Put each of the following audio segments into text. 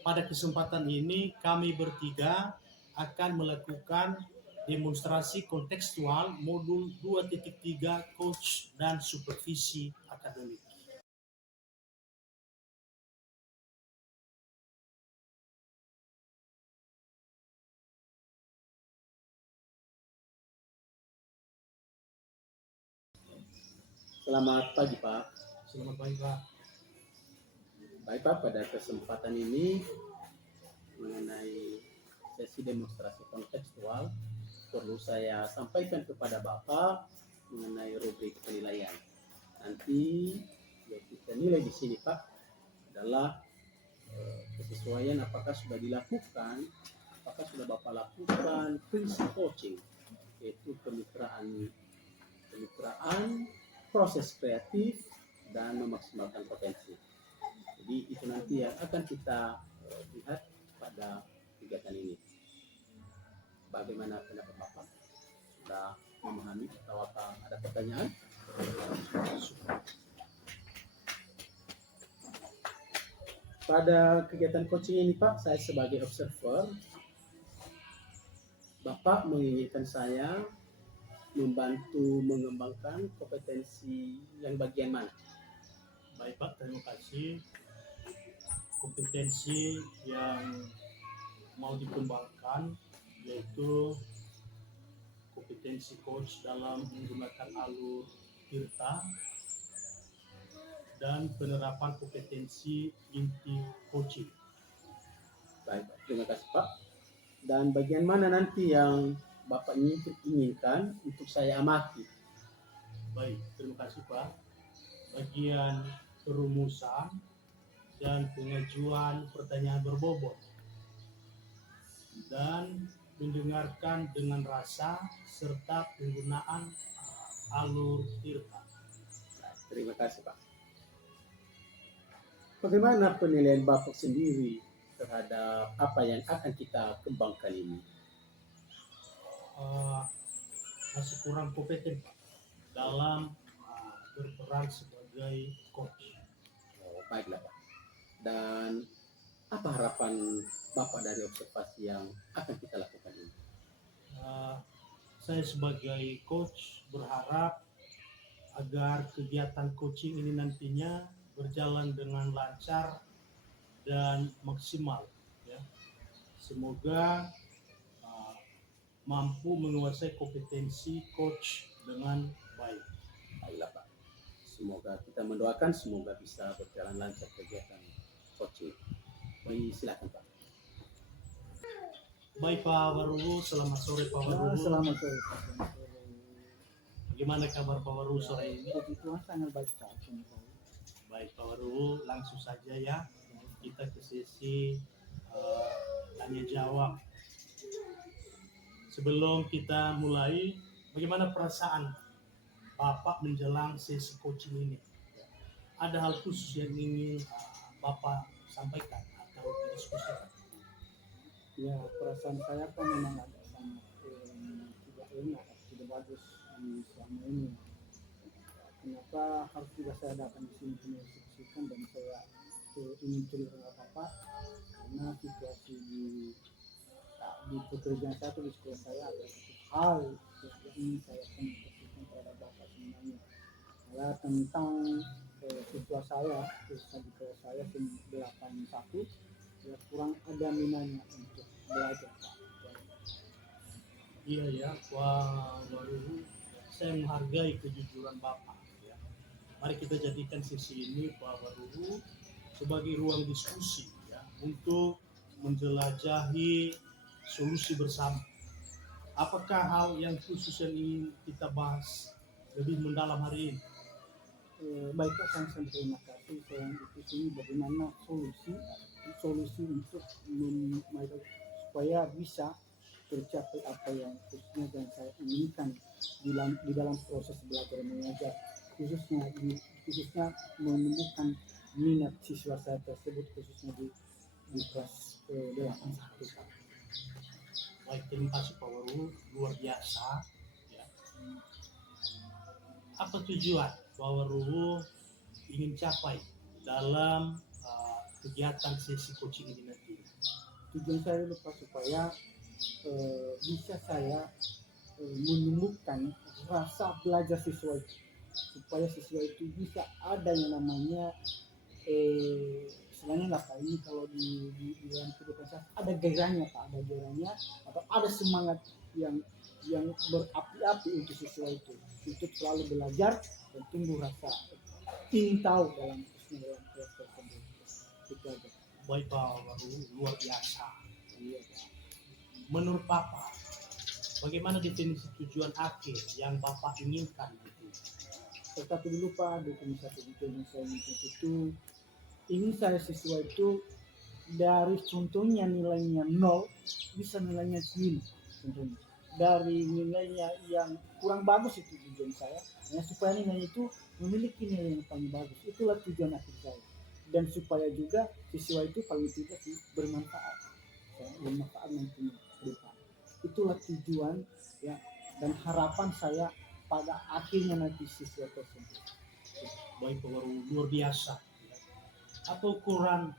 Pada kesempatan ini kami bertiga akan melakukan demonstrasi kontekstual modul 2.3 coach dan supervisi akademik. Selamat pagi Pak. Selamat pagi Pak. Baik Pak, pada kesempatan ini mengenai sesi demonstrasi kontekstual perlu saya sampaikan kepada Bapak mengenai rubrik penilaian. Nanti yang kita nilai di sini Pak adalah kesesuaian apakah sudah dilakukan, apakah sudah Bapak lakukan prinsip coaching, yaitu kemitraan, proses kreatif, dan memaksimalkan potensi. Jadi itu nanti yang akan kita lihat pada kegiatan ini. Bagaimana pendapat Bapak? Sudah memahami atau apa ada pertanyaan? Pada kegiatan coaching ini Pak, saya sebagai observer, Bapak menginginkan saya membantu mengembangkan kompetensi yang bagian mana? Baik Pak, terima kasih. Kompetensi yang mau dikembangkan yaitu kompetensi coach dalam menggunakan alur Tirta dan penerapan kompetensi inti coaching. Baik, terima kasih Pak. Dan bagian mana nanti yang Bapak inginkan untuk saya amati? Baik, terima kasih Pak. Bagian perumusan dan pengajuan pertanyaan berbobot dan mendengarkan dengan rasa serta penggunaan alur Tirta. Terima kasih Pak. Bagaimana penilaian Bapak sendiri terhadap apa yang akan kita kembangkan ini? Masih kurang kompeten Pak dalam berperan sebagai coach. Baiklah Pak. Dan apa harapan Bapak dari observasi yang akan kita lakukan ini? Saya sebagai coach berharap agar kegiatan coaching ini nantinya berjalan dengan lancar dan maksimal. Ya. Semoga mampu menguasai kompetensi coach dengan baik. Baiklah Pak. Semoga kita mendoakan semoga bisa berjalan lancar kegiatan coaching. Silakan Pak. Baik Pak Waruhu, selamat sore Pak Waruhu. Selamat sore Pak. Bagaimana kabar Pak Waruhu sore ini? Puji Tuhan sangat baik Pak. Baik Pak Waruhu, langsung saja ya kita ke sesi tanya jawab. Sebelum kita mulai, bagaimana perasaan Bapak menjelang sesi coaching ini? Ada hal khusus yang ingin Bapak sampaikan atau didiskusikan? Ya, perasaan saya kan memang agak sangat tidak enak, tidak bagus di selama ini. Kenapa harus juga saya datang di sini mendiskusikan dan saya ingin cerita dengan Bapak karena situasi di pekerjaan saya atau di sekolah saya ada satu hal yang ingin saya komunikasikan kepada Bapak sebenarnya. Ya, tentang siswa saya, di kelas saya 81 ya kurang ada minatnya untuk belajar Pak. Iya ya, Pak Waruhu, saya menghargai kejujuran Bapak. Ya. Mari kita jadikan sesi ini Pak Waruhu sebagai ruang diskusi ya, untuk menjelajahi solusi bersama. Apakah hal yang khusus yang ingin kita bahas lebih mendalam hari ini? Baiklah, saya terima kasih. Saya di sini bagaimana solusi untuk supaya bisa tercapai apa yang khususnya dan saya inginkan di dalam proses belajar mengajar, khususnya menumbuhkan minat siswa saya tersebut khususnya di kelas 81. Baik, terima kasih Pak Waruhu, luar biasa. Ya. Apa tujuan Pak Waruhu ingin capai dalam kegiatan sesi coaching ini nanti? Tujuan saya lupa supaya bisa saya menumbuhkan rasa belajar siswa itu, supaya siswa itu bisa ada yang namanya istilahnya lah Pak, ini kalau di dalam kehidupan saya ada gairahnya Pak, ada gairahnya atau ada semangat yang berapi-api untuk siswa itu untuk selalu belajar dan tumbuh rasa ingin tahu dalam kelas tersebut. Itu aja. Baik Pak Waru, luar biasa. Iya, Pak. Menurut Bapak, bagaimana definisi tujuan akhir yang Bapak inginkan gitu? Tetapi dulu Pak, definisi tujuan saya itu ingin saya siswa itu dari contohnya nilainya 0 bisa nilainya 9 contohnya. Dari nilainya yang kurang bagus itu tujuan saya, ya, supaya nilainya itu memiliki nilai yang paling bagus. Itulah tujuan akhir saya. Dan supaya juga siswa itu paling tidak sih bermanfaat, ya, bermanfaat nantinya ke depan. Itulah tujuan ya dan harapan saya pada akhirnya nanti siswa tersebut. Baik Pak Waru, luar biasa. Apa ukuran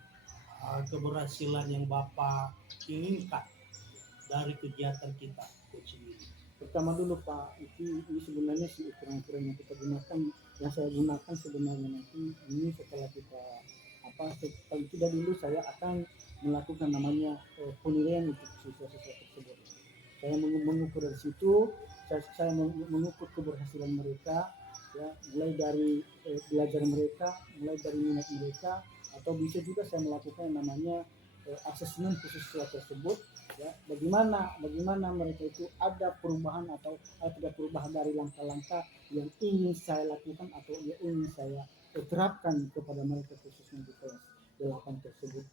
keberhasilan yang Bapak inginkan dari kegiatan kita coaching ini? Pertama dulu Pak, ini sebenarnya si ukuran-ukuran yang kita gunakan, yang saya gunakan sebenarnya nanti ini setelah kita paling tidak dulu saya akan melakukan namanya penilaian untuk siswa-siswa tersebut. Saya mengukur dari situ, saya mengukur keberhasilan mereka, ya, mulai dari belajar mereka, mulai dari minat mereka, atau bisa juga saya melakukan yang namanya asesmen khusus siswa tersebut, ya, bagaimana mereka itu ada perubahan atau tidak perubahan dari langkah-langkah yang ingin saya lakukan atau yang ingin saya terapkan kepada mereka khususnya di kelas 8 tersebut.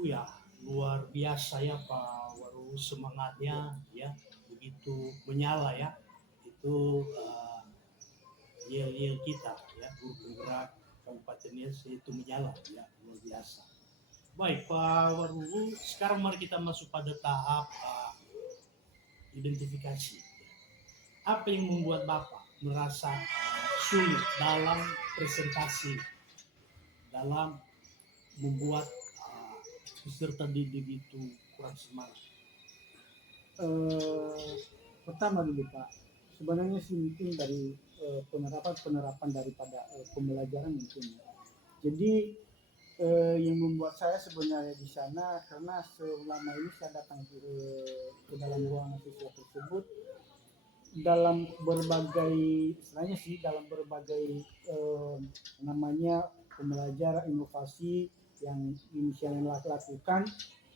Ya, luar biasa ya Pak Waru, semangatnya ya begitu menyala ya. Itu yel-yel kita ya, guru penggerak Kabupaten Nias itu menyala ya, luar biasa. Baik Pak Waru, sekarang mari kita masuk pada tahap identifikasi. Apa yang membuat Bapak merasa sulit dalam presentasi, dalam membuat peserta didik itu kurang semangat? Pertama dulu Pak, sebenarnya sih mungkin dari penerapan daripada pembelajaran mungkin ya. Jadi yang membuat saya sebenarnya di sana karena selama ini saya datang ke dalam ruangan siswa tersebut dalam berbagai istilahnya sih dalam berbagai namanya pembelajaran inovasi yang inisial yang lakukan,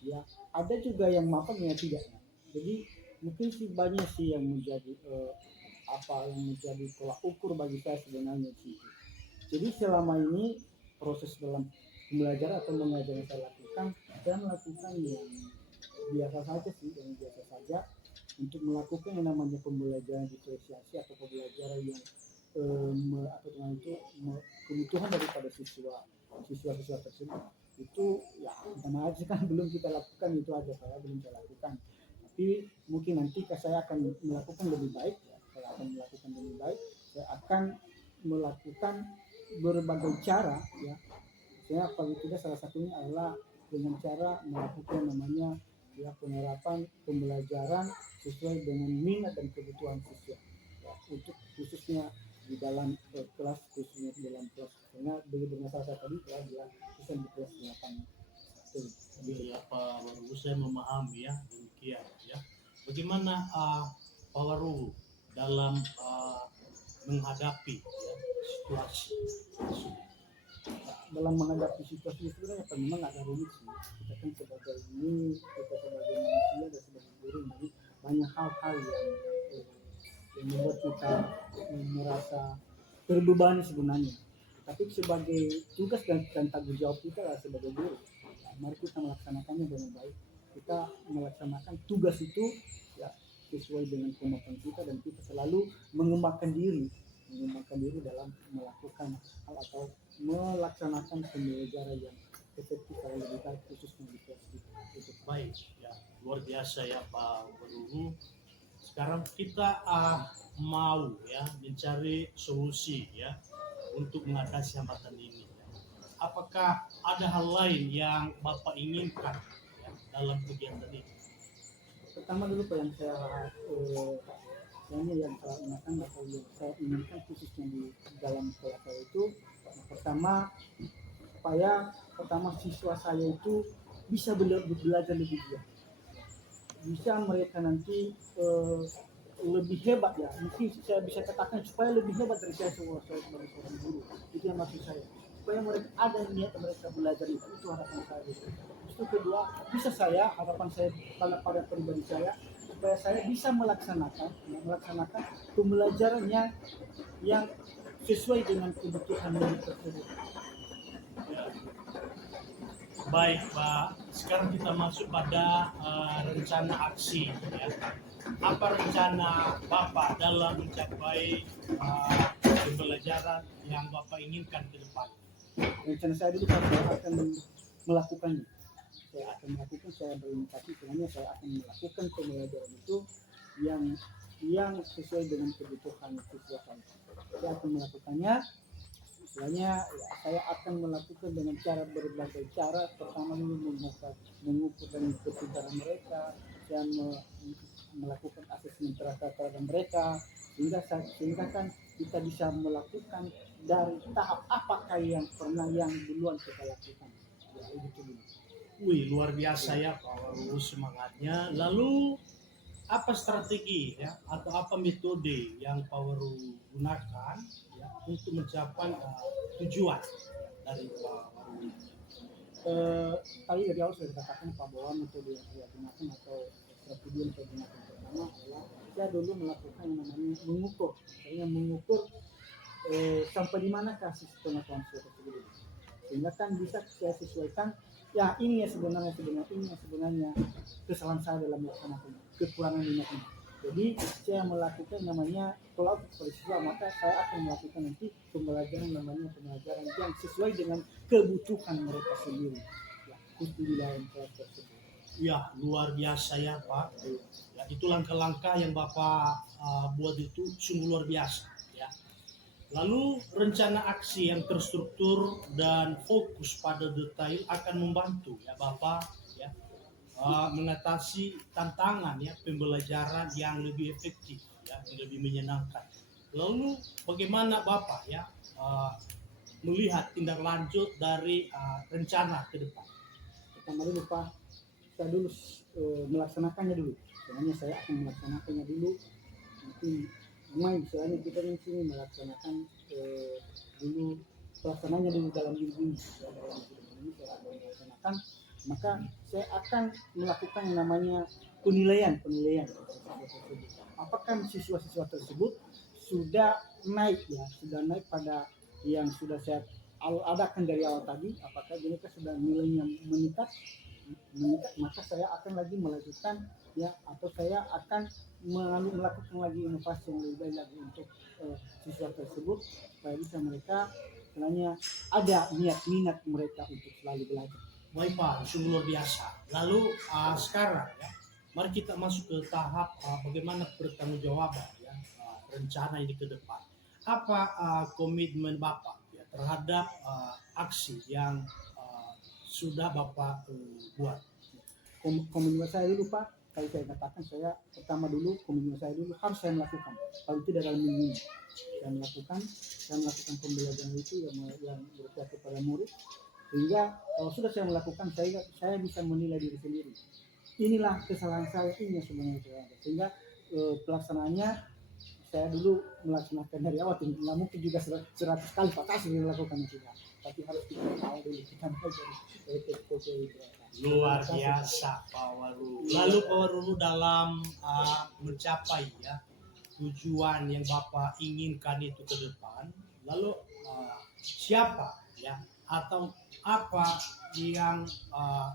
ya ada juga yang mapan yang tidak. Jadi mungkin sih banyak sih yang menjadi yang menjadi tolak ukur bagi saya sebenarnya sih. Jadi selama ini proses dalam pembelajaran atau mengajar yang saya melakukan yang biasa saja sih, yang biasa saja untuk melakukan yang namanya pembelajaran diferensiasi atau pembelajaran yang kebutuhan daripada siswa tersebut itu ya sama aja kan belum kita lakukan, itu aja saya belum saya lakukan, tapi mungkin nanti saya akan melakukan lebih baik ya. Saya akan melakukan berbagai cara ya. Saya paling tidak salah satunya adalah dengan cara melakukan namanya ya penerapan pembelajaran sesuai dengan minat dan kebutuhan siswa ya, untuk khususnya di dalam kelas, khususnya di dalam kelas, karena begitu masalah saya tadi ya dia bisa di kelas 8 itu. Ya Pak Waru, saya memahami ya demikian ya. Bagaimana Pak Waru dalam menghadapi ya, situasi dalam menghadapi situasi itu sebenarnya memang agak rumit sih. Kita kan sebagai manusia dan sebagai guru, jadi banyak hal-hal yang membuat kita merasa terbebani sebenarnya. Tapi sebagai tugas dan tanggung jawab kita lah sebagai guru, mari kita melaksanakannya dengan baik. Kita melaksanakan tugas itu ya sesuai dengan kemampuan kita, dan kita selalu mengembangkan diri dalam melakukan hal atau melaksanakan pembelajaran yang efektif kalau lebih baik khususnya di kelas itu. Baik ya, luar biasa ya Pak Waru. Sekarang kita mau ya mencari solusi ya untuk mengatasi hambatan ini. apakah ada hal lain yang Bapak inginkan ya, dalam kegiatan ini? Pertama dulu Pak, yang yang saya ingatkan atau yang saya inginkan khususnya di dalam sekolah saya itu, pertama siswa saya itu bisa belajar lebih giat, bisa mereka nanti lebih hebat ya, mungkin saya bisa katakan supaya lebih hebat dari saya sebagai seorang guru. Itu yang maksud saya, supaya mereka ada niat mereka belajar, itu harapan saya. Itu kedua, bisa saya, harapan saya pada pribadi saya, supaya saya bisa melaksanakan pembelajaran yang sesuai dengan kebutuhan murid tersebut. Baik Pak, sekarang kita masuk pada rencana aksi ya. Apa rencana Bapak dalam mencapai pembelajaran yang Bapak inginkan ke depan? Rencana saya dulu Pak, saya akan melakukannya. Saya berinisiasi, sebenarnya saya akan melakukan pembelajaran itu yang sesuai dengan kebutuhan siswa saya. Saya akan melakukannya. Istilahnya saya akan melakukan dengan cara berbagai cara. Pertama dulu mengukur dan kepintaran mereka, dan melakukan asesmen terhadap mereka, sehingga kan kita bisa melakukan dari tahap apakah yang duluan kita lakukan. Ya, itu dulu. Wih, luar biasa ya Pak Waru semangatnya. Lalu apa strategi ya atau apa metode yang Pak Waru gunakan ya, untuk mencapai tujuan dari Pak Waru? Tadi dari awal sudah dikatakan Pak, bahwa metode yang saya gunakan atau strategi yang saya gunakan pertama adalah saya dulu melakukan yang namanya mengukur sampai di mana kasih pengetahuan saya tersebut, sehingga kan bisa saya sesuaikan. Ya, ini ya sebenarnya kesalahan saya dalam melaksanakan, kekurangan minatnya. Jadi saya melakukan namanya kalau peristiwa, maka saya akan melakukan nanti pembelajaran yang sesuai dengan kebutuhan mereka sendiri. Ya, itu di dalam kelas tersebut. Ya, luar biasa ya Pak. Ya, itu langkah-langkah yang Bapak buat itu sungguh luar biasa ya. Lalu rencana aksi yang terstruktur dan fokus pada detail akan membantu ya Bapak ya mengatasi tantangan ya pembelajaran yang lebih efektif ya, yang lebih menyenangkan. Lalu bagaimana Bapak ya melihat tindak lanjut dari rencana ke depan? Pertama dulu Pak, saya dulu melaksanakannya dulu. Sebenarnya saya akan melaksanakannya dulu. Nanti misalnya kita di sini melaksanakan dulu pelaksananya dulu dalam minggu ini. Dalam ini saya akan melaksanakan, maka saya akan melakukan yang namanya penilaian. Apakah siswa-siswa tersebut sudah naik pada yang sudah saya adakan dari awal tadi, apakah mereka sudah nilainya meningkat, maka saya akan lagi melanjutkan ya, atau saya akan melakukan lagi inovasi yang lebih baik lagi untuk siswa tersebut, supaya bisa mereka sebenarnya ada minat mereka untuk selalu belajar. Baik Pak, sungguh luar biasa. Lalu sekarang ya, mari kita masuk ke tahap bagaimana pertanggungjawaban ya rencana ini ke depan. Apa komitmen Bapak ya, terhadap aksi yang sudah Bapak buat? Komitmen saya dulu Pak, kalau saya katakan, saya pertama dulu komitmen saya dulu harus saya melakukan. Kalau tidak dalam minggu ini saya melakukan pembelajaran itu yang berpihak kepada murid, sehingga kalau sudah saya melakukan, saya bisa menilai diri sendiri. Inilah kesalahan saya, ini sebenarnya, sehingga pelaksanaannya saya dulu melaksanakan dari awal. Nggak mungkin juga 100 kali Pak Kasih melakukan itu, tapi harus kita tahu dulu, kita belajar dari Luar biasa Pak Waru. Lalu Pak Waru dalam mencapai ya tujuan yang Bapak inginkan itu ke depan, lalu siapa ya atau apa yang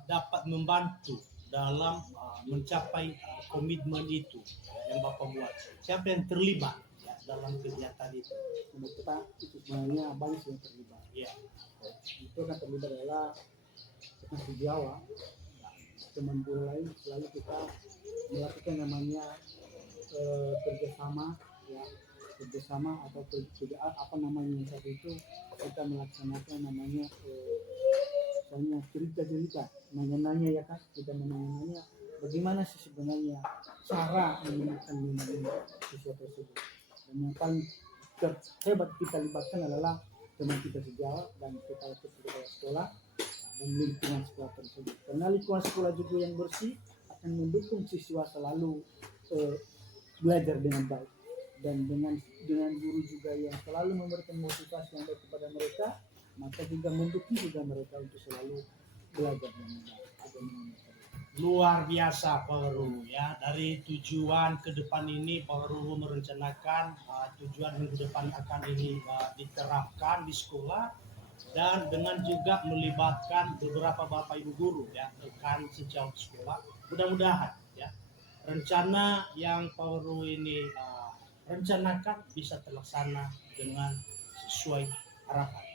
dapat membantu dalam mencapai komitmen itu yang Bapak buat? Siapa yang terlibat ya, dalam kegiatan itu? Menurut kita itu sebenarnya banyak yang terlibat. Ya. Itu kan terlibat adalah di Jawa, teman guru lain, selalu kita melakukan namanya kerjasama ya, bersama atau apa namanya saat itu kita melaksanakan namanya misalnya cerita-cerita, nanya-nanya ya kan, kita menanya-nanya bagaimana sih sebenarnya cara menemukan siswa tersebut. Dan yang paling hebat kita libatkan adalah teman kita sejawat dan kepala sekolah dan lingkungan sekolah tersebut. Karena lingkungan sekolah juga yang bersih akan mendukung siswa selalu belajar dengan baik, dan dengan guru juga yang selalu memberikan motivasi yang baik kepada mereka, maka juga mendukung juga mereka untuk selalu belajar dengan baik. Luar biasa Pak Guru ya. Dari tujuan ke depan ini Pak Guru merencanakan tujuan minggu depan akan ini diterapkan di sekolah, dan dengan juga melibatkan beberapa bapak ibu guru ya, rekan sejauh sekolah. Mudah-mudahan ya rencana yang Pak Guru ini rencanakan bisa terlaksana dengan sesuai harapan.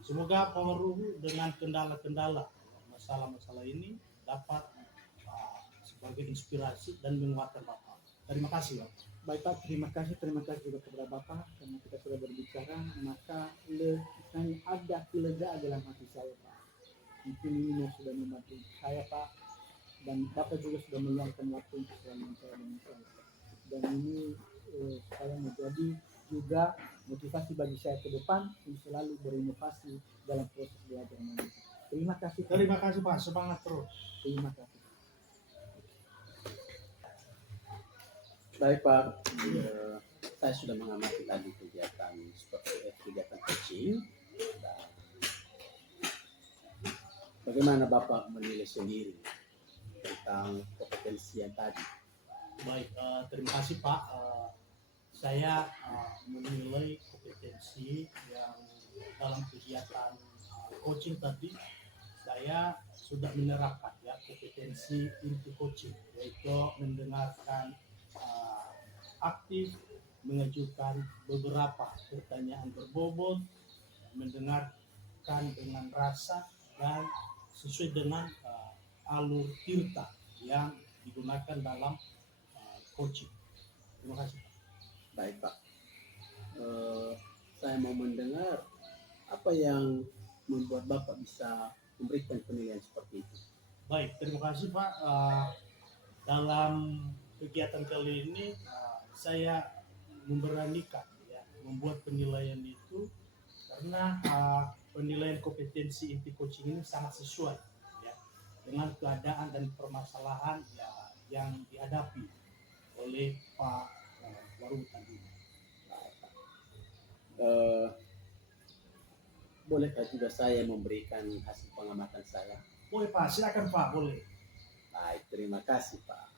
Semoga Pak Guru dengan kendala-kendala masalah-masalah ini dapat sebagai inspirasi dan menguatkan Bapak. Terima kasih Bapak. Baik Pak, terima kasih juga kepada Bapak karena kita sudah berbicara, maka ada kelegaan dalam hati saya Pak. Mungkin ini sudah membantu saya Pak, dan Bapak juga sudah meluangkan waktu untuk selalu saya dengan saya. Dan ini saya menjadi juga motivasi bagi saya ke depan untuk selalu berinovasi dalam proses belajar mengajar. Terima kasih. Terima kasih Pak, semangat terus. Terima kasih. Baik Pak, saya sudah mengamati tadi kegiatan seperti kegiatan coaching. Dan bagaimana Bapak menilai sendiri tentang kompetensi yang tadi? Baik, terima kasih Pak. Saya menilai kompetensi yang dalam kegiatan coaching tadi, saya sudah menerapkan ya kompetensi inti coaching, yaitu mendengarkan aktif, mengajukan beberapa pertanyaan berbobot, mendengarkan dengan rasa, dan sesuai dengan alur tirta yang digunakan dalam coaching. Terima kasih Pak. Baik Pak, saya mau mendengar apa yang membuat Bapak bisa memberikan penilaian seperti itu. Baik, terima kasih Pak. Dalam kegiatan kali ini saya memberanikan ya, membuat penilaian itu karena penilaian kompetensi inti coaching ini sangat sesuai ya, dengan keadaan dan permasalahan ya, yang dihadapi oleh Pak Waru tadi. Bolehkah juga saya memberikan hasil pengamatan saya? Boleh Pak, silakan Pak, boleh. Baik, terima kasih Pak.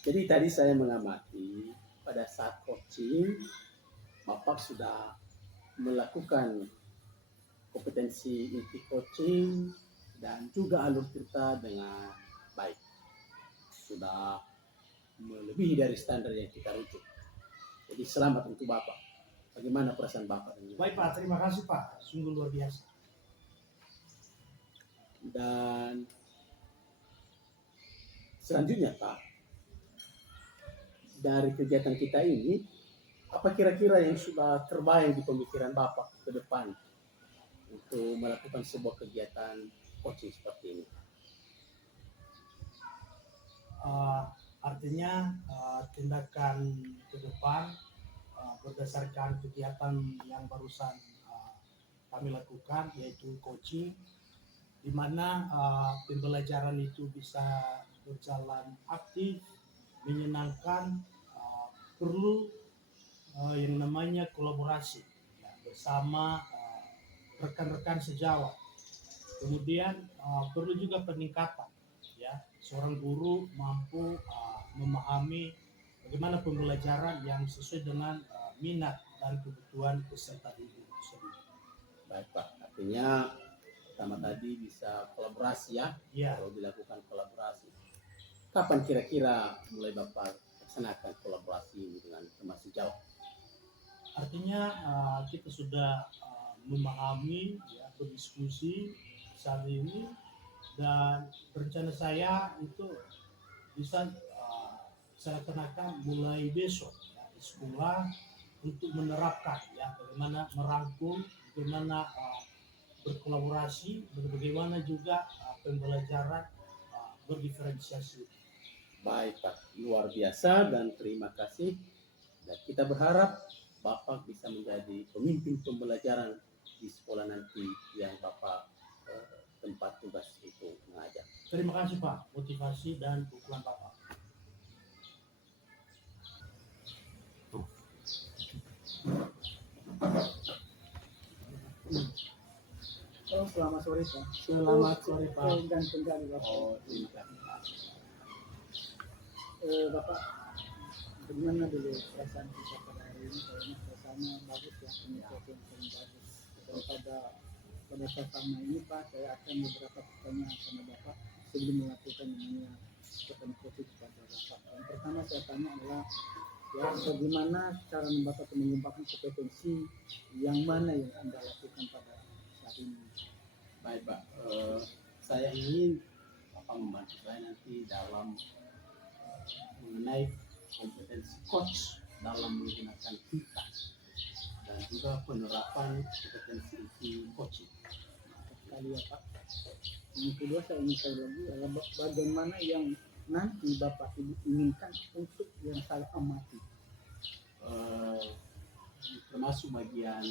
Jadi tadi saya mengamati pada saat coaching, Bapak sudah melakukan kompetensi inti coaching dan juga alur cerita dengan baik. Sudah melebihi dari standar yang kita rujuk. Jadi selamat untuk Bapak. Bagaimana perasaan Bapak? Baik Pak, terima kasih Pak. Sungguh luar biasa. Dan selanjutnya Pak, dari kegiatan kita ini, apa kira-kira yang sudah terbayang di pemikiran Bapak ke depan untuk melakukan sebuah kegiatan coaching seperti ini? Artinya tindakan ke depan berdasarkan kegiatan yang barusan kami lakukan, yaitu coaching, di mana pembelajaran itu bisa berjalan aktif, menyenangkan, perlu yang namanya kolaborasi ya, bersama rekan-rekan sejawat. Kemudian perlu juga peningkatan ya, seorang guru mampu memahami bagaimana pembelajaran yang sesuai dengan minat dan kebutuhan peserta didik tersebut. Baik Pak, artinya pertama tadi bisa kolaborasi ya, Ya. kalau dilakukan kolaborasi. Kapan kira-kira mulai Bapak laksanakan kolaborasi ini dengan teman sejawat? Artinya kita sudah memahami, ya, berdiskusi saat ini, dan rencana saya itu bisa saya laksanakan mulai besok, ya, sekolah untuk menerapkan ya bagaimana merangkum, bagaimana berkolaborasi, bagaimana juga pembelajaran berdiferensiasi. Baik Pak, luar biasa dan terima kasih. Dan kita berharap Bapak bisa menjadi pemimpin pembelajaran di sekolah nanti yang Bapak tempat tugas itu mengajar. Terima kasih Pak, motivasi dan dukungan Bapak. Oh, selamat sore Pak. Selamat sore Pak. Dan kembali Bapak. Oh, terima kasih Pak. Bapak, bagaimana dulu perasaan kita pada hari ini? Kayaknya perasaannya bagus ya, ini sesuatu yang paling bagus. Daripada pada saat sama ini Pak, saya akan beberapa pertanyaan sama Bapak sebelum melakukan namanya pertanyaan kritik kepada Bapak. Yang pertama saya tanya adalah ya bagaimana cara Bapak mengembangkan kompetensi yang mana yang Anda lakukan pada saat ini? Baik Pak, saya ingin Bapak membantu saya nanti dalam mengenai kompetensi coach dalam menggunakan kita dan juga penerapan kompetensi coaching. Kali ya Pak. Yang kedua saya ingin tahu lagi adalah bagaimana yang nanti Bapak inginkan untuk yang saya amati. Termasuk bagian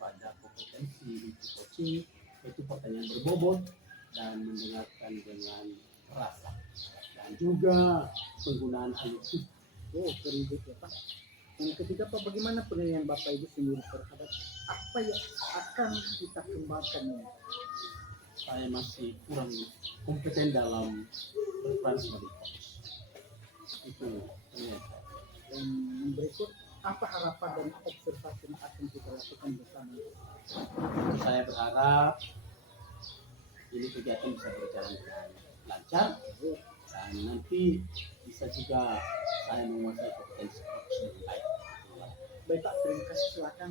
pada kompetensi coaching itu pertanyaan berbobot dan mendengarkan dengan rasa dan juga penggunaan alur. Oh, terlibat ya Pak. Yang ketiga Pak, bagaimana penilaian Bapak itu sendiri terhadap apa yang akan kita kembangkan ini? Saya masih kurang kompeten dalam berperan sebagai coach. Itu ternyata. Dan berikut, apa harapan dan observasi yang akan kita lakukan bersama? Saya berharap ini kegiatan bisa berjalan dengan lancar dan nanti bisa juga saya menguasai kompetensi coach dengan baik. Baik Pak, terima kasih. Silakan.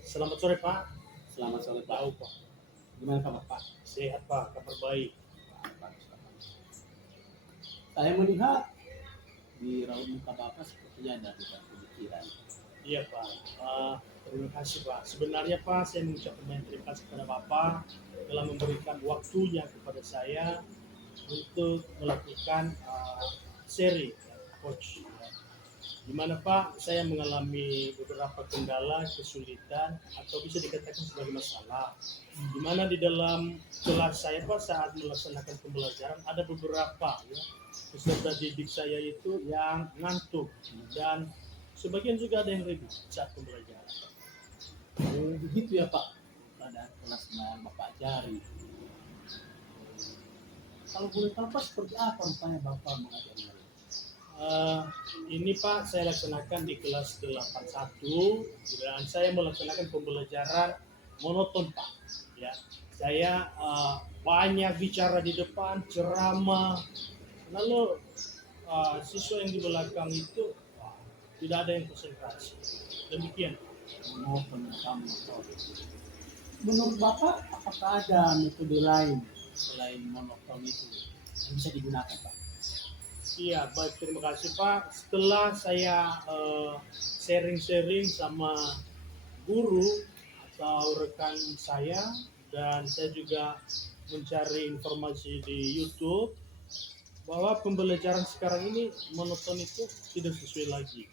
Selamat sore Pak. Selamat sore Pak. Tahu Pak. Gimana kabar Pak? Sehat Pak, kabar baik. Saya melihat di raut muka Bapak sepertinya ada beban pemikiran. Iya Pak. Terima kasih Pak. Sebenarnya Pak, saya mengucapkan banyak terima kasih kepada Bapak telah memberikan waktunya kepada saya untuk melakukan seri coach. Di mana Pak, saya mengalami beberapa kendala, kesulitan atau bisa dikatakan sebagai masalah. Di mana di dalam kelas saya Pak saat melaksanakan pembelajaran ada beberapa ya, peserta didik saya itu yang ngantuk dan sebagian juga ada yang ribut saat pembelajaran. Begitu ya Pak, pada kelas yang Bapak ajari. Kalau boleh tahu Pak, seperti apa rupanya Bapak mengajari mereka? Ini Pak saya laksanakan di kelas 81 dan saya melaksanakan pembelajaran monoton Pak. Ya, saya banyak bicara di depan, ceramah, lalu siswa yang di belakang itu tidak ada yang konsentrasi. Demikian. Menurut Bapak, apakah ada metode lain selain monoton itu yang bisa digunakan Pak? Iya, baik, terima kasih Pak. Setelah saya sharing-sharing sama guru atau rekan saya dan saya juga mencari informasi di YouTube bahwa pembelajaran sekarang ini monoton itu tidak sesuai lagi.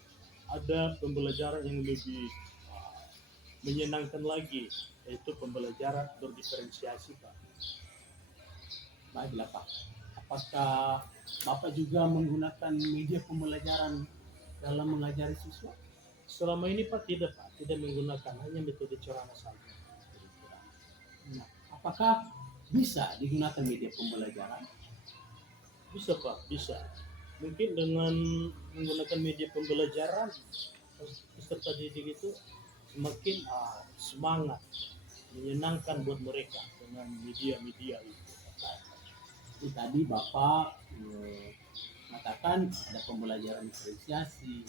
Ada pembelajaran yang lebih menyenangkan lagi, yaitu pembelajaran berdiferensiasi Pak. Baiklah Pak, apakah Bapak juga menggunakan media pembelajaran dalam mengajari siswa? Selama ini Pak tidak Pak, tidak menggunakan, hanya metode ceramah saja. Nah, apakah bisa digunakan media pembelajaran? Bisa Pak, bisa. Mungkin dengan menggunakan media pembelajaran peserta didik itu semakin semangat, menyenangkan buat mereka dengan media-media itu. Jadi tadi Bapak mengatakan ada pembelajaran diferensiasi,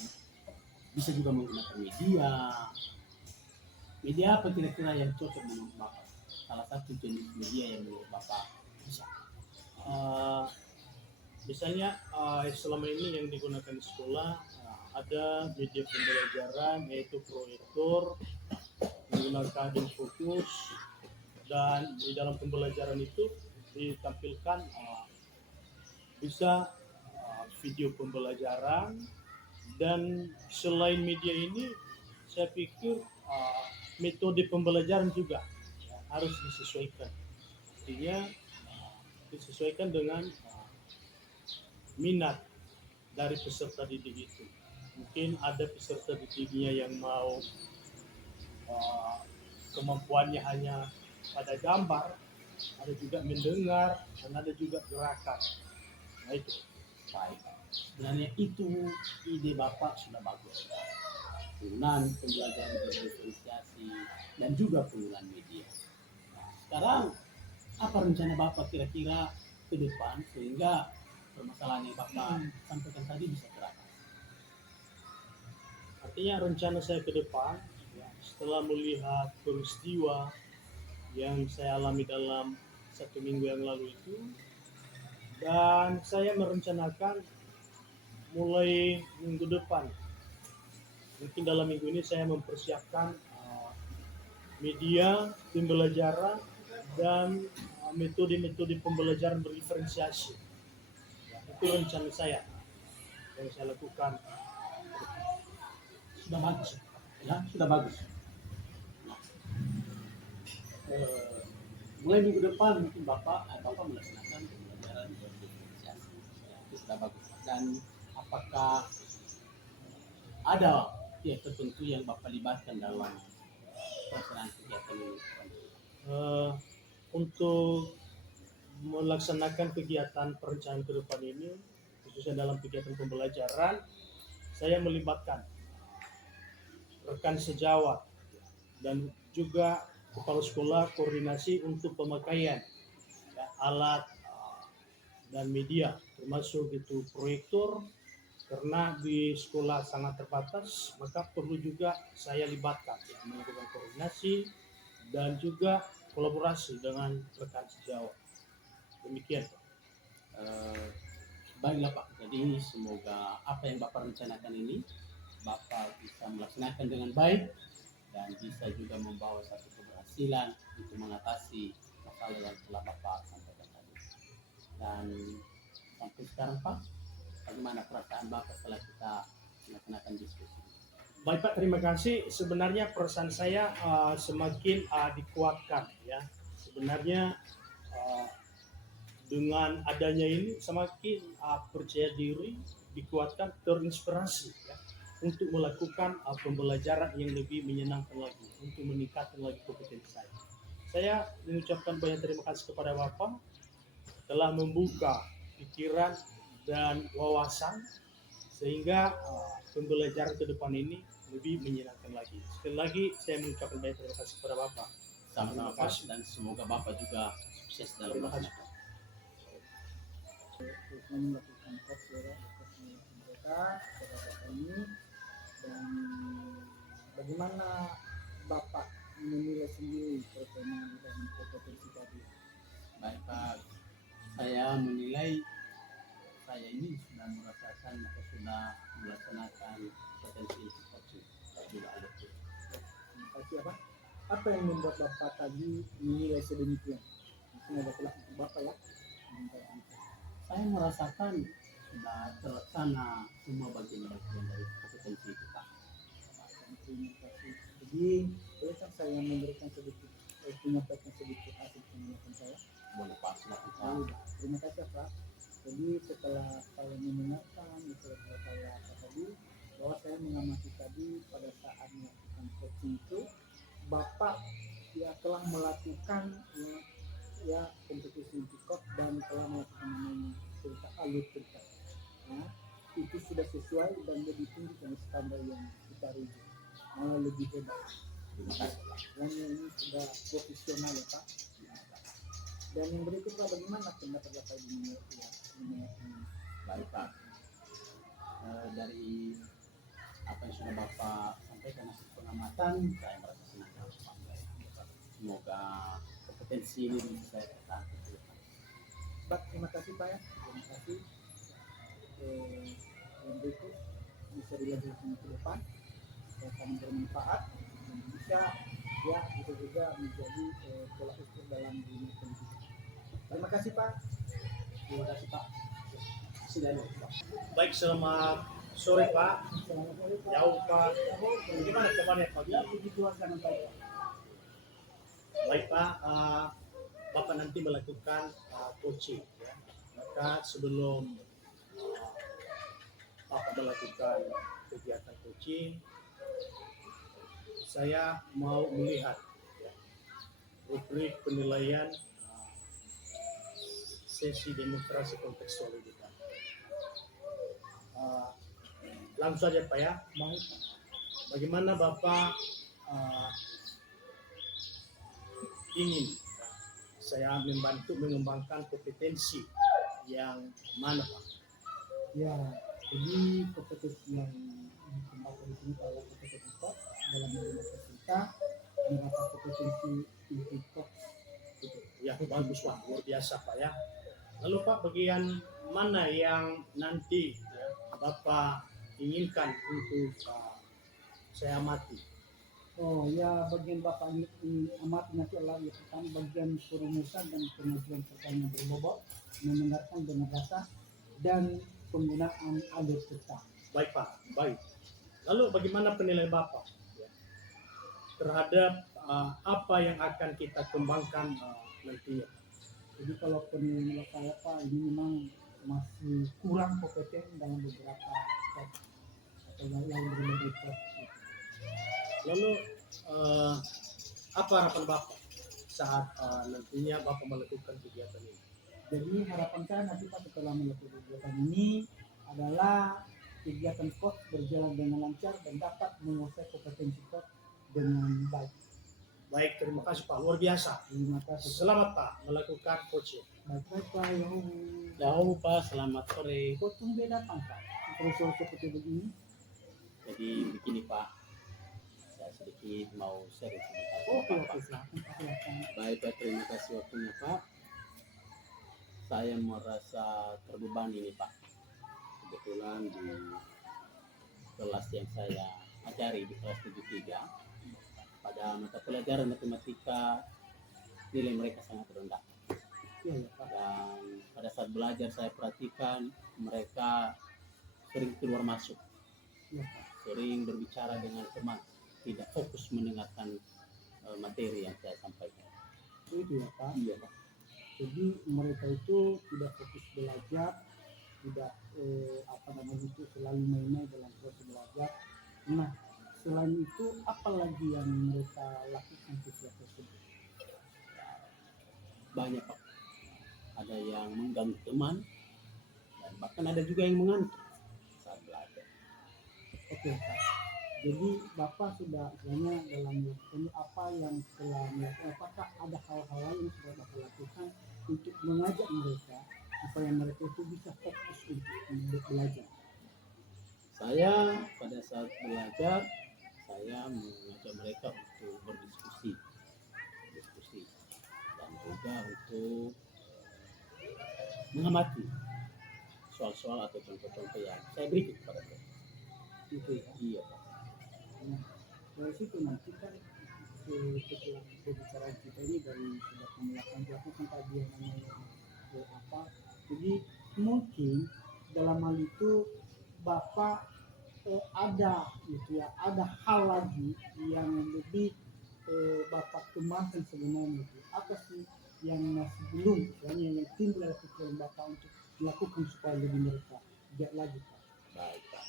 bisa juga menggunakan media. Media apa kira-kira yang cocok menurut Bapak? Salah satu jenis media yang menurut Bapak bisa. Misalnya selama ini yang digunakan di sekolah ada media pembelajaran yaitu proyektor menggunakan fokus, dan di dalam pembelajaran itu ditampilkan bisa video pembelajaran. Dan selain media ini saya pikir metode pembelajaran juga harus disesuaikan, artinya disesuaikan dengan minat dari peserta didik itu. Mungkin ada peserta didiknya yang mau kemampuannya hanya pada gambar, ada juga mendengar, dan ada juga gerakan. Nah itu. Baik. Sebenarnya itu ide Bapak sudah bagus. Penggunaan pembelajaran berdiferensiasi dan juga penggunaan media. Sekarang apa rencana Bapak kira-kira ke depan sehingga permasalahan yang Bapak sampaikan tadi bisa teratasi? Artinya rencana saya ke depan, setelah melihat peristiwa yang saya alami dalam 1 minggu yang lalu itu, dan saya merencanakan mulai minggu depan, mungkin dalam minggu ini saya mempersiapkan media pembelajaran dan metode-metode pembelajaran berdiferensiasi. Itu rencana saya yang saya lakukan. Sudah bagus, ya sudah bagus. Mulai minggu depan mungkin Bapak melaksanakan pembelajaran berdiferensiasi. Itu sudah bagus. Dan apakah ada pihak tertentu yang Bapak libatkan dalam pelaksanaan kegiatan ini? Untuk melaksanakan kegiatan perencanaan ke depan ini, khususnya dalam kegiatan pembelajaran, saya melibatkan rekan sejawat dan juga kepala sekolah koordinasi untuk pemakaian alat dan media, termasuk itu proyektor, karena di sekolah sangat terbatas, maka perlu juga saya libatkan melakukan koordinasi dan juga kolaborasi dengan rekan sejawat. Demikian. Baiklah Pak, jadi semoga apa yang Bapak rencanakan ini Bapak bisa melaksanakan dengan baik dan bisa juga membawa satu keberhasilan untuk mengatasi masalah yang telah Bapak sampaikan tadi. Dan sampai sekarang Pak, bagaimana perasaan Bapak setelah kita melaksanakan diskusi? Baik Pak, terima kasih. Sebenarnya perasaan saya semakin dikuatkan ya. Sebenarnya dengan adanya ini semakin percaya diri, dikuatkan, terinspirasi ya, untuk melakukan pembelajaran yang lebih menyenangkan lagi, untuk meningkatkan lagi kompetensi saya. Saya mengucapkan banyak terima kasih kepada Bapak telah membuka pikiran dan wawasan sehingga pembelajaran ke depan ini lebih menyenangkan lagi. Sekali lagi saya mengucapkan banyak terima kasih kepada Bapak. Sama-sama Pak, dan semoga Bapak juga sukses dalam melaksanakan. Terus melakukan koordinasi mereka kepada kami. Dan bagaimana Bapak menilai sendiri perkembangan dan kompetensi tadi? Baik Pak, saya menilai saya ini sudah merasakan atau sudah melaksanakan potensi kopi sudah ada. Tapi apa yang membuat Bapak tadi menilai sedemikian? Mungkin ada kelas untuk Bapak ya. Saya merasakan sudah terlaksana semua bagian-bagian dari kompetensi kita. Terima kasih. Jadi bolehkah saya memberikan sedikit menyampaikan sedikit hasil penelitian saya? Boleh Pak, silakan. Terima kasih Pak. Jadi setelah saya mendengarkan setelah saya tadi bahwa saya mengamati tadi pada saat melakukan coaching itu Bapak ya telah melakukan ya kompetisi pikok dan telah melakukan namanya cerita alur cerita. Nah, itu sudah sesuai dan lebih tinggi dari standar yang kita rujuk, malah lebih hebat. Dan ini sudah profesional ya Pak. Dan yang berikutnya bagaimana pendapat Bapak ini? Baik Pak, dari apa yang sudah Bapak sampaikan hasil pengamatan, saya merasa senang Pak. Semoga kompetensi ini bisa saya pertahankan. Pak, terima kasih Pak ya. Terima kasih. Yang berikut bisa dilanjutkan ke depan, akan bermanfaat dan bisa ya bisa juga menjadi tolak ukur dalam dunia pendidikan. Terima kasih Pak. Terima kasih Pak. Silakan Pak. Baik, selamat sore Pak. Selamat sore Pak. Jauh Pak. Gimana kabarnya pagi? Ya, puji Tuhan sangat baik. Baik Pak, Bapak nanti melakukan coaching ya. Maka sebelum Bapak melakukan kegiatan coaching, saya mau melihat ya, rubrik penilaian sesi demonstrasi kontekstualitas. Langsung saja Pak ya. Baik. Bagaimana Bapak ingin saya membantu mengembangkan kompetensi yang mana Pak? Ya, jadi kompetensi yang dikembangkan di sini adalah kompetensi TOK dalam menggunakan kita mendapat kompetensi itu TOK. Ya bagus Pak, luar biasa Pak ya. Lalu Pak, bagian mana yang nanti ya, Bapak inginkan untuk saya amati? Oh ya, bagian Bapak ini amat nanti adalah yang pertama bagian perumusan dan pengajuan pertanyaan berbobot, mendengarkan dengan data dan penggunaan alur cerita. Baik Pak, baik. Lalu bagaimana penilaian Bapak ya, terhadap apa yang akan kita kembangkan nantinya? Jadi kalau penilaian saya Pak ini memang masih kurang kompeten dalam beberapa step atau yang berbagai step. Lalu apa harapan Bapak saat nantinya Bapak melakukan kegiatan ini? Jadi harapan saya nanti Pak setelah melakukan kegiatan ini adalah kegiatan coach berjalan dengan lancar dan dapat menguasai kompetensi coach dengan baik. Baik, terima kasih Pak, luar biasa. Terima kasih. Selamat Pak melakukan coaching. Baik Pak, yang Jauh Pak, selamat sore. potong dia datang Pak. Terus seperti begini. Jadi begini Pak, saya sedikit mau sharing sebentar sama Oke, Bapak. silakan. Baik Pak, terima kasih waktunya Pak. Saya merasa terbebani ini Pak. Kebetulan di kelas yang saya ajari di kelas 73 pada mata pelajaran matematika nilai mereka sangat rendah. Iya ya Pak. Dan pada saat belajar saya perhatikan mereka sering keluar masuk, Iya Pak. sering berbicara dengan teman, tidak fokus mendengarkan materi yang saya sampaikan. Itu ya Pak. Iya Pak. Jadi mereka itu tidak fokus belajar, tidak itu selalu main-main dalam proses belajar. Nah, selain itu apa lagi yang mereka lakukan setiap tersebut? Banyak Pak. Ada yang mengganggu teman dan bahkan ada juga yang mengantuk saat belajar. Oke Pak. Jadi Bapak sudah istilahnya dalam ini apa yang telah melakukan, apakah ada hal-hal lain yang sudah Bapak lakukan untuk mengajak mereka supaya mereka itu bisa fokus untuk belajar? Saya pada saat belajar saya mengajak mereka untuk berdiskusi dan juga untuk mengamati soal-soal atau contoh-contoh yang saya berikan kepada mereka. Gitu ya. Iya Pak. Nah, dari situ nanti kan setelah pembicaraan kita ini dari sudah pemulakan belakang sampai dia namanya apa. Jadi mungkin dalam hal itu Bapak ada gitu ya, ada hal lagi yang lebih Bapak kembangkan sebenarnya itu. Apa sih yang masih belum yang timbul dalam pikiran Bapak untuk melakukan supaya lebih mereka giat lagi Pak? Baik Pak.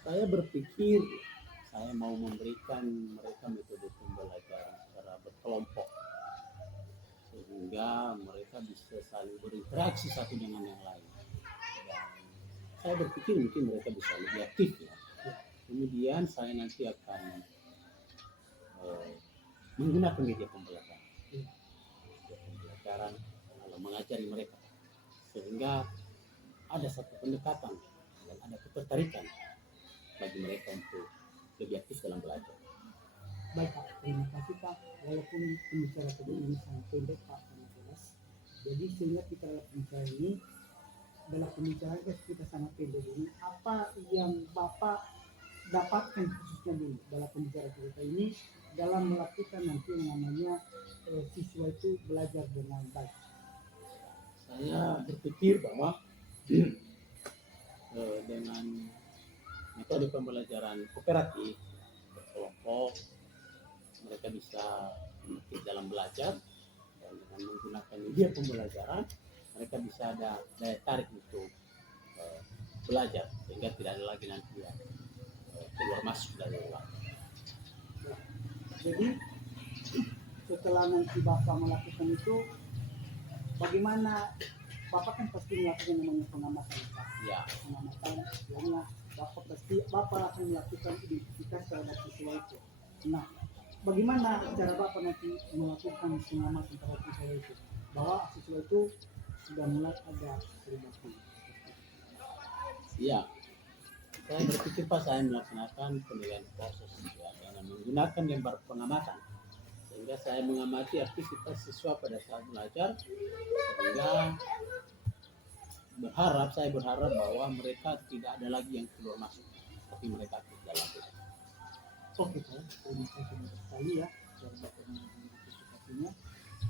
Saya berpikir saya mau memberikan mereka metode pembelajaran secara berkelompok sehingga mereka bisa saling berinteraksi satu dengan yang lain. Dan saya berpikir mungkin mereka bisa lebih aktif ya. Kemudian saya nanti akan menggunakan media pembelajaran. Media pembelajaran lalu mengajari mereka sehingga ada satu pendekatan dan ada ketertarikan bagi mereka untuk lebih aktif dalam belajar. Baik Pak, terima kasih Pak. Walaupun pembicaraan tadi ini sangat pendek Pak, sangat jelas. Jadi sehingga kita dalam pembicaraan ini, dalam pembicaraan kita sangat pendek ini, apa yang Bapak dapatkan khususnya dulu dalam pembicaraan kita ini dalam melakukan nanti yang namanya siswa itu belajar dengan baik? Saya berpikir bahwa dengan metode pembelajaran kooperatif berkelompok mereka bisa aktif dalam belajar, dan dengan menggunakan media pembelajaran mereka bisa ada daya tarik untuk belajar sehingga tidak ada lagi nanti yang keluar masuk dari ruang. Jadi setelah nanti Bapak melakukan itu, bagaimana Bapak kan pasti melakukan namanya pengamatan, Pak. Ya, Pengamatan, istilahnya Bapak akan melakukan identifikasi terhadap siswa itu. Nah, bagaimana cara Bapak nanti melakukan pengamatan terhadap siswa itu, bahwa siswa itu sudah mulai ada perubahan? ya. Saya berpikir Pak, saya melaksanakan penilaian proses ya, dengan menggunakan lembar pengamatan, sehingga saya mengamati aktivitas siswa pada saat belajar, sehingga saya berharap bahwa mereka tidak ada lagi yang keluar masuk, tapi mereka aktif dalam belajar. Oke, Pak. Terima kasih banyak sekali ya cara Bapak mengantisipasinya.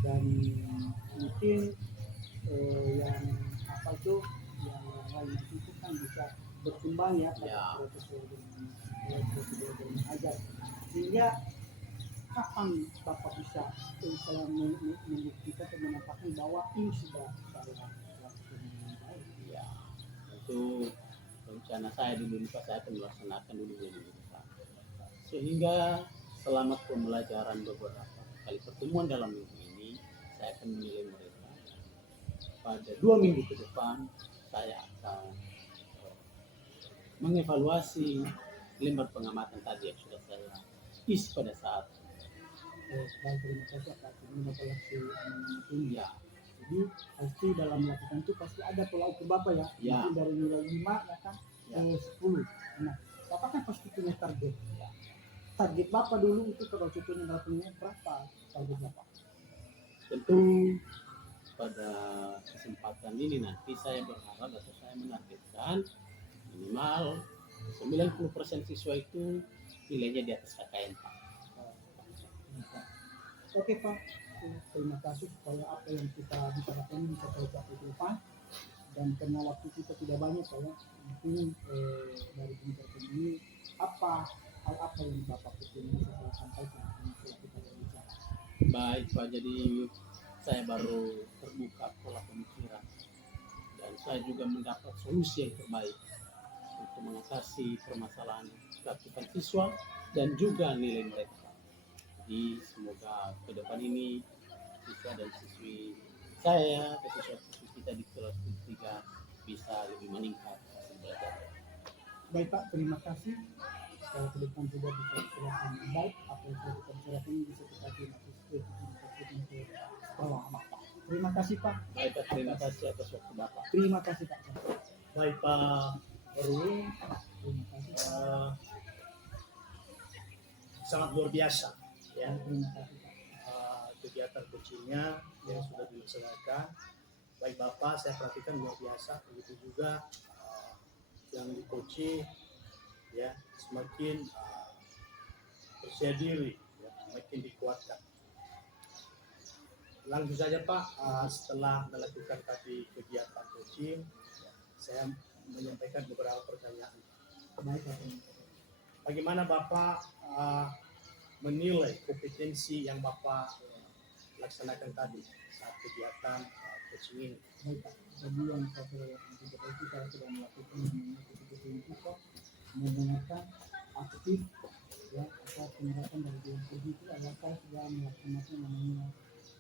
Dan mungkin yang apa tuh yang lain itu kan bisa berkembang ya pada Ya. proses belajar mengajar, sehingga kapan Bapak bisa misalnya membuktikan atau menampakkan bahwa ini sudah saya lakukan dengan baik? Ya, itu rencana saya dulu Pak, saya akan melaksanakan dulu ini Pak. Sehingga selama pembelajaran beberapa kali pertemuan dalam minggu ini, saya akan menilai mereka. Pada 2 minggu ke depan, saya akan mengevaluasi lembar pengamatan tadi yang sudah saya isi pada saat Baik, terima kasih atas informasi amanah ini. ya. Jadi pasti dalam melakukan itu pasti ada pola ukur Bapak ya, Ya. mungkin dari nilai 5 ya kan Ya. ke 10. Nah, Bapak kan pasti punya target. Target Bapak dulu itu kalau contohnya nilainya berapa target Bapak? Tentu pada kesempatan ini nanti saya berharap atau saya menargetkan minimal 90% siswa itu nilainya di atas KKM Pak. Oke Pak, terima kasih supaya apa yang kita bicarakan bisa tercapai ke depan. Dan karena waktu kita tidak banyak saya mungkin dari pembicaraan ini hal apa yang Bapak ingin saya sampaikan setelah kita berbicara. Baik Pak, jadi saya baru terbuka pola pemikiran dan saya juga mendapat solusi yang terbaik untuk mengatasi permasalahan keaktifan siswa dan juga nilai mereka. Jadi semoga ke depan ini siswa dan siswi saya atau siswa-siswi kita di kelas 3 bisa lebih meningkat hasil belajar. Baik Pak, terima kasih. Kalau ke depan juga bisa dijelaskan dengan baik apa yang sudah kita bicarakan ini bisa kita tindak ke sekolah Bapak. Terima kasih Pak. Baik Pak, terima kasih atas waktu Bapak. Terima kasih Pak. Baik Pak Erwin, Terima kasih. sangat luar biasa ya Terima kasih Pak. kegiatan coachingnya yang sudah dilaksanakan. Baik Bapak, saya perhatikan luar biasa. Begitu juga yang di coaching ya semakin percaya diri, ya, semakin dikuatkan. Langsung saja Pak, setelah melakukan tadi kegiatan coaching, saya menyampaikan beberapa pertanyaan. Baik Pak. Bagaimana Bapak menilai kompetensi yang Bapak laksanakan tadi saat kegiatan coaching ini? Baik Pak. Jadi yang saya itu saya sudah melakukan namanya kegiatan itu kok menggunakan aktif ya atau penerapan dari DMPG itu adalah saya sudah melaksanakan namanya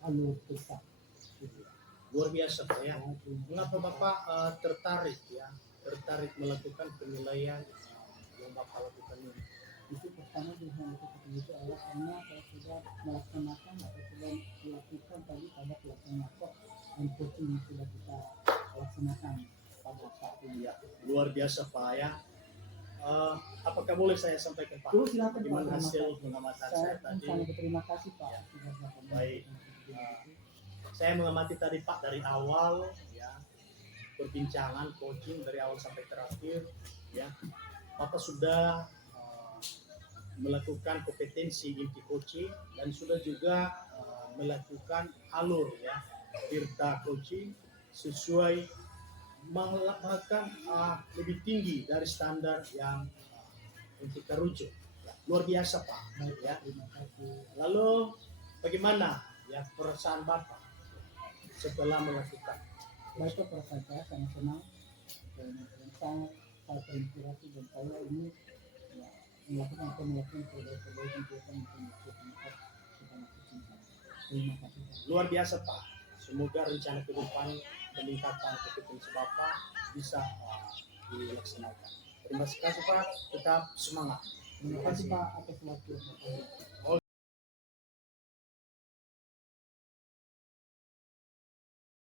alur besar. Luar biasa Pak ya. Mengapa Bapak tertarik melakukan penilaian yang Bapak lakukan ini? Itu pertama yang melakukan itu adalah karena saya sudah melaksanakan atau sudah melakukan tadi pada pelaksanaan dan coaching yang sudah kita laksanakan pada saat ini. Ya, luar biasa Pak ya. Apakah boleh saya sampaikan Pak? Terus silakan Bagaimana Pak. hasil pengamatan saya tadi? sangat berterima kasih Pak. Ya. Sudah melakukan Baik. itu. Saya mengamati tadi Pak dari awal ya perbincangan coaching dari awal sampai terakhir ya. Bapak sudah melakukan kompetensi inti coaching dan sudah juga melakukan alur ya Tirta coaching sesuai melakukan lebih tinggi dari standar yang untuk kita rujuk. Ya, luar biasa Pak. Ya. Terima kasih. Lalu bagaimana ya perasaan Bapak setelah melakukan? Baik, perasaan saya sangat senang dan sangat terinspirasi dan saya ini ya, melakukan perbaikan untuk masyarakat kita cinta. Terima kasih. Luar biasa Pak. Semoga rencana ke depan peningkatan kompetensi Bapak bisa dilaksanakan. Terima kasih Pak. Tetap semangat. Terima kasih Pak atas waktu. Oh,